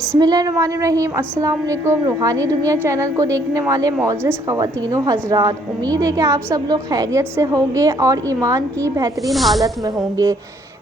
بسم اللہ الرحمن الرحیم۔ السلام علیکم۔ روحانی دنیا چینل کو دیکھنے والے معزز خواتین و حضرات، امید ہے کہ آپ سب لوگ خیریت سے ہوں گے اور ایمان کی بہترین حالت میں ہوں گے۔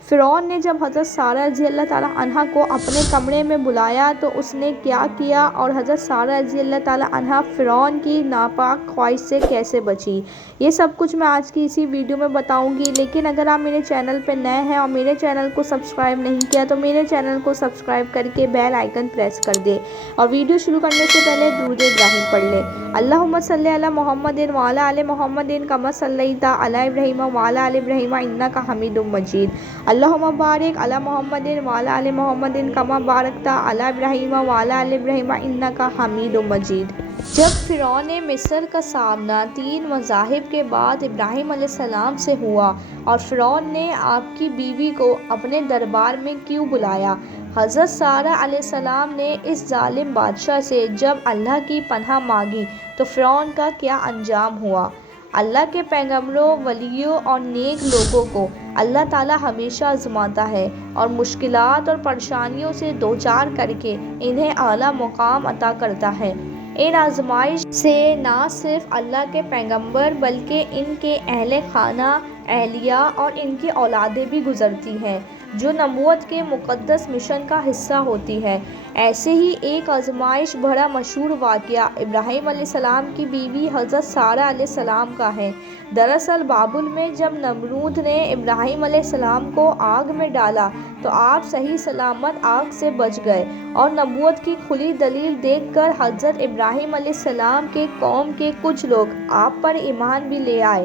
فرعون نے جب حضرت سارہ رضی اللہ تعالیٰ عنہا کو اپنے کمرے میں بلایا تو اس نے کیا کیا اور حضرت سارہ رضی اللہ تعالیٰ عنہا فرعون کی ناپاک خواہش سے کیسے بچی، یہ سب کچھ میں آج کی اسی ویڈیو میں بتاؤں گی۔ لیکن اگر آپ میرے چینل پہ نئے ہیں اور میرے چینل کو سبسکرائب نہیں کیا تو میرے چینل کو سبسکرائب کر کے بیل آئیکن پریس کر دے اور ویڈیو شروع کرنے سے پہلے درود ابراہیم پڑھ لے۔ اللہم صلی علی محمد وعلی آل محمد کما صلیت علی ابراہیم وعلی آل ابراہیم انک حمید مجید۔ اللہم بارک علی محمد وعلی آل محمد کما بارکت علی ابراہیم وعلی آل ابراہیم انک حمید مجید۔ جب فرعون مصر کا سامنا 3 مذاہب کے بعد ابراہیم علیہ السلام سے ہوا اور فرعون نے آپ کی بیوی کو اپنے دربار میں کیوں بلایا، حضرت سارہ علیہ السلام نے اس ظالم بادشاہ سے جب اللہ کی پناہ مانگی تو فرعون کا کیا انجام ہوا۔ اللہ کے پیغمبروں، ولیوں اور نیک لوگوں کو اللہ تعالیٰ ہمیشہ آزماتا ہے اور مشکلات اور پریشانیوں سے دوچار کر کے انہیں اعلیٰ مقام عطا کرتا ہے۔ ان آزمائش سے نہ صرف اللہ کے پیغمبر بلکہ ان کے اہل خانہ، اہلیہ اور ان کی اولادیں بھی گزرتی ہیں جو نبوت کے مقدس مشن کا حصہ ہوتی ہے۔ ایسے ہی ایک آزمائش بھرا مشہور واقعہ ابراہیم علیہ السلام کی بیوی حضرت سارہ علیہ السلام کا ہے۔ دراصل بابل میں جب نمرود نے ابراہیم علیہ السلام کو آگ میں ڈالا تو آپ صحیح سلامت آگ سے بچ گئے اور نبوت کی کھلی دلیل دیکھ کر حضرت ابراہیم علیہ السلام کے قوم کے کچھ لوگ آپ پر ایمان بھی لے آئے۔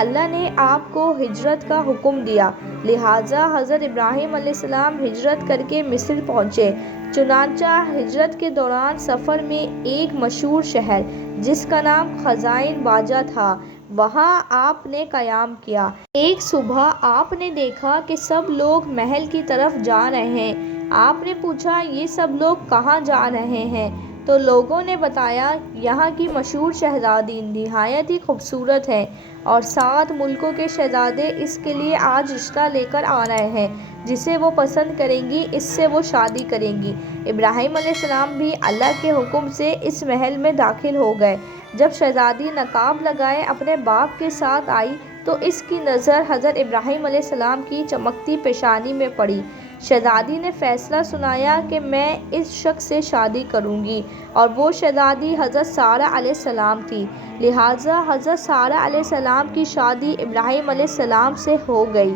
اللہ نے آپ کو ہجرت کا حکم دیا، لہٰذا حضرت ابراہیم علیہ السلام ہجرت کر کے مصر پہنچے۔ چنانچہ ہجرت کے دوران سفر میں ایک مشہور شہر جس کا نام خزائن باجہ تھا، وہاں آپ نے قیام کیا۔ ایک صبح آپ نے دیکھا کہ سب لوگ محل کی طرف جا رہے ہیں۔ آپ نے پوچھا یہ سب لوگ کہاں جا رہے ہیں؟ تو لوگوں نے بتایا یہاں کی مشہور شہزادی نہایت ہی خوبصورت ہے اور 7 ملکوں کے شہزادے اس کے لیے آج رشتہ لے کر آ رہے ہیں، جسے وہ پسند کریں گی اس سے وہ شادی کریں گی۔ ابراہیم علیہ السلام بھی اللہ کے حکم سے اس محل میں داخل ہو گئے۔ جب شہزادی نقاب لگائے اپنے باپ کے ساتھ آئی تو اس کی نظر حضرت ابراہیم علیہ السلام کی چمکتی پیشانی میں پڑی۔ شہزادی نے فیصلہ سنایا کہ میں اس شخص سے شادی کروں گی اور وہ شہزادی حضرت سارہ علیہ السلام تھی، لہٰذا حضرت سارہ علیہ السلام کی شادی ابراہیم علیہ السلام سے ہو گئی۔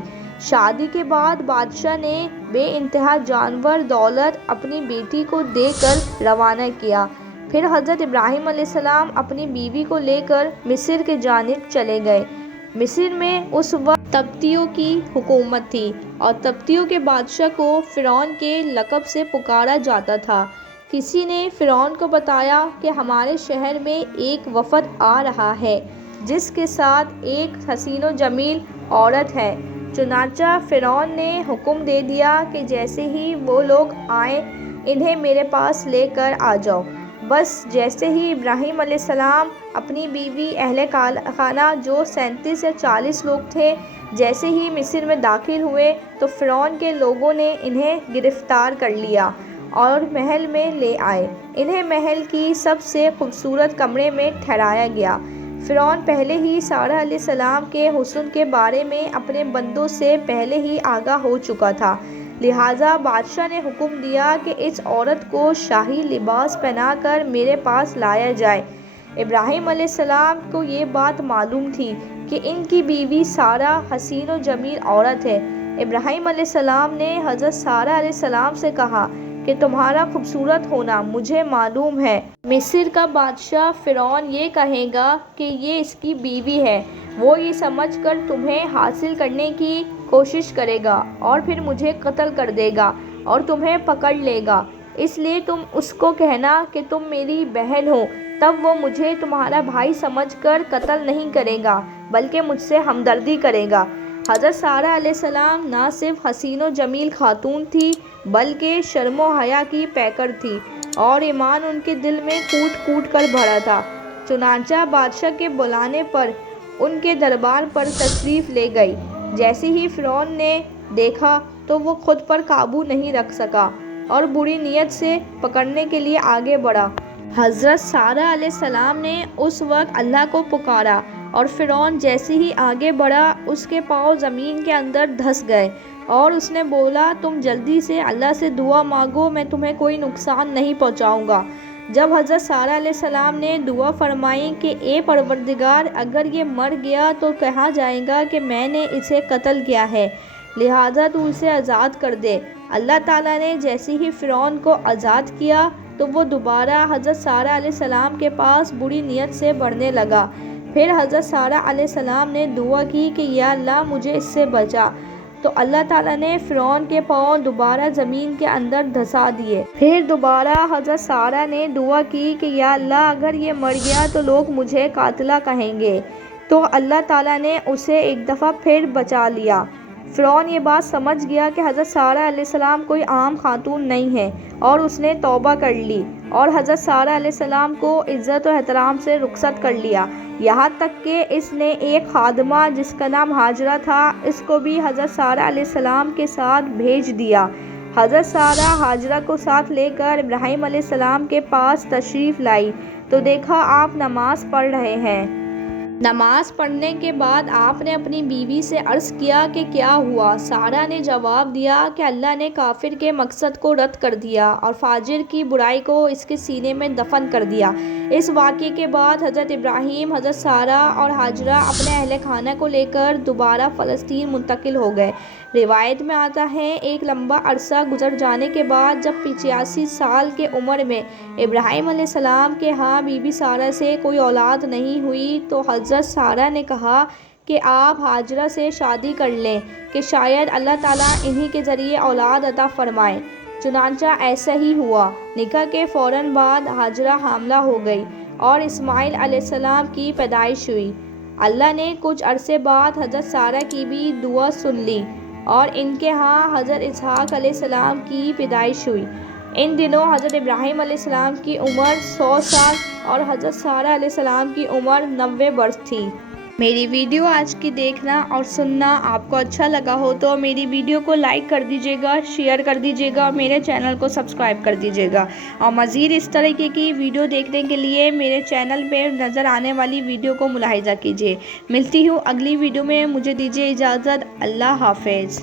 شادی کے بعد بادشاہ نے بے انتہا جانور دولت اپنی بیٹی کو دے کر روانہ کیا۔ پھر حضرت ابراہیم علیہ السلام اپنی بیوی کو لے کر مصر کی جانب چلے گئے۔ مصر میں اس وقت تبتیوں کی حکومت تھی اور تبتیوں کے بادشاہ کو فرعون کے لقب سے پکارا جاتا تھا۔ کسی نے فرعون کو بتایا کہ ہمارے شہر میں ایک وفد آ رہا ہے جس کے ساتھ ایک حسین و جمیل عورت ہے۔ چنانچہ فرعون نے حکم دے دیا کہ جیسے ہی وہ لوگ آئیں انہیں میرے پاس لے کر آ جاؤ۔ بس جیسے ہی ابراہیم علیہ السلام اپنی بیوی، اہل خانہ جو 37 یا 40 لوگ تھے، جیسے ہی مصر میں داخل ہوئے تو فرعون کے لوگوں نے انہیں گرفتار کر لیا اور محل میں لے آئے۔ انہیں محل کی سب سے خوبصورت کمرے میں ٹھہرایا گیا۔ فرعون پہلے ہی سارہ علیہ السلام کے حسن کے بارے میں اپنے بندوں سے پہلے ہی آگاہ ہو چکا تھا، لہٰذا بادشاہ نے حکم دیا کہ اس عورت کو شاہی لباس پہنا کر میرے پاس لایا جائے۔ ابراہیم علیہ السلام کو یہ بات معلوم تھی کہ ان کی بیوی سارہ حسین و جمیل عورت ہے۔ ابراہیم علیہ السلام نے حضرت سارہ علیہ السلام سے کہا کہ تمہارا خوبصورت ہونا مجھے معلوم ہے۔ مصر کا بادشاہ فرعون یہ کہے گا کہ یہ اس کی بیوی ہے، وہ یہ سمجھ کر تمہیں حاصل کرنے کی کوشش کرے گا اور پھر مجھے قتل کر دے گا اور تمہیں پکڑ لے گا۔ اس لیے تم اس کو کہنا کہ تم میری بہن ہو، تب وہ مجھے تمہارا بھائی سمجھ کر قتل نہیں کرے گا بلکہ مجھ سے ہمدردی کرے گا۔ حضرت سارہ علیہ السلام نہ صرف حسین و جمیل خاتون تھی بلکہ شرم و حیا کی پیکر تھی اور ایمان ان کے دل میں کوٹ کوٹ کر بھرا تھا۔ چنانچہ بادشاہ کے بلانے پر ان کے دربار پر تشریف لے گئی۔ جیسے ہی فرعون نے دیکھا تو وہ خود پر قابو نہیں رکھ سکا اور بری نیت سے پکڑنے کے لیے آگے بڑھا۔ حضرت سارہ علیہ السلام نے اس وقت اللہ کو پکارا اور فرعون جیسے ہی آگے بڑھا اس کے پاؤں زمین کے اندر دھس گئے اور اس نے بولا تم جلدی سے اللہ سے دعا مانگو، میں تمہیں کوئی نقصان نہیں پہنچاؤں گا۔ جب حضرت سارہ علیہ السلام نے دعا فرمائی کہ اے پروردگار اگر یہ مر گیا تو کہا جائے گا کہ میں نے اسے قتل کیا ہے، لہٰذا تو اسے آزاد کر دے۔ اللہ تعالیٰ نے جیسے ہی فرعون کو آزاد کیا تو وہ دوبارہ حضرت سارہ علیہ السلام کے پاس بری نیت سے بڑھنے لگا۔ پھر حضرت سارہ علیہ السلام نے دعا کی کہ یا اللہ مجھے اس سے بچا، تو اللہ تعالیٰ نے فرعون کے پاؤں دوبارہ زمین کے اندر دھسا دیے۔ پھر دوبارہ حضرت سارہ نے دعا کی کہ یا اللہ اگر یہ مر گیا تو لوگ مجھے قاتلہ کہیں گے، تو اللہ تعالیٰ نے اسے ایک دفعہ پھر بچا لیا۔ فرعون یہ بات سمجھ گیا کہ حضرت سارہ علیہ السلام کوئی عام خاتون نہیں ہے اور اس نے توبہ کر لی اور حضرت سارہ علیہ السلام کو عزت و احترام سے رخصت کر لیا، یہاں تک کہ اس نے ایک خادمہ جس کا نام ہاجرہ تھا اس کو بھی حضرت سارہ علیہ السلام کے ساتھ بھیج دیا۔ حضرت سارہ ہاجرہ کو ساتھ لے کر ابراہیم علیہ السلام کے پاس تشریف لائی تو دیکھا آپ نماز پڑھ رہے ہیں۔ نماز پڑھنے کے بعد آپ نے اپنی بیوی سے عرض کیا کہ کیا ہوا؟ سارہ نے جواب دیا کہ اللہ نے کافر کے مقصد کو رد کر دیا اور فاجر کی برائی کو اس کے سینے میں دفن کر دیا۔ اس واقعے کے بعد حضرت ابراہیم، حضرت سارہ اور ہاجرہ اپنے اہل خانہ کو لے کر دوبارہ فلسطین منتقل ہو گئے۔ روایت میں آتا ہے ایک لمبا عرصہ گزر جانے کے بعد جب 85 سال کے عمر میں ابراہیم علیہ السلام کے ہاں بی بی سارہ سے کوئی اولاد نہیں ہوئی تو حضرت سارہ نے کہا کہ آپ ہاجرہ سے شادی کر لیں کہ شاید اللہ تعالیٰ انہی کے ذریعے اولاد عطا فرمائے۔ چنانچہ ایسا ہی ہوا۔ نکاح کے فوراً بعد ہاجرہ حاملہ ہو گئی اور اسماعیل علیہ السلام کی پیدائش ہوئی۔ اللہ نے کچھ عرصے بعد حضرت سارہ کی بھی دعا سن لی اور ان کے ہاں حضرت اسحاق علیہ السلام کی پیدائش ہوئی۔ ان دنوں حضرت ابراہیم علیہ السلام کی عمر 100 سال اور حضرت سارہ علیہ السلام کی عمر 90 برس تھی۔ میری ویڈیو آج کی دیکھنا اور سننا آپ کو اچھا لگا ہو تو میری ویڈیو کو لائک کر دیجیے گا، شیئر کر دیجیے گا اور میرے چینل کو سبسکرائب کر دیجیے گا، اور مزید اس طریقے کی ویڈیو دیکھنے کے لیے میرے چینل پہ نظر آنے والی ویڈیو کو ملاحظہ کیجیے۔ ملتی ہوں اگلی ویڈیو میں، مجھے دیجیے اجازت۔ اللہ حافظ۔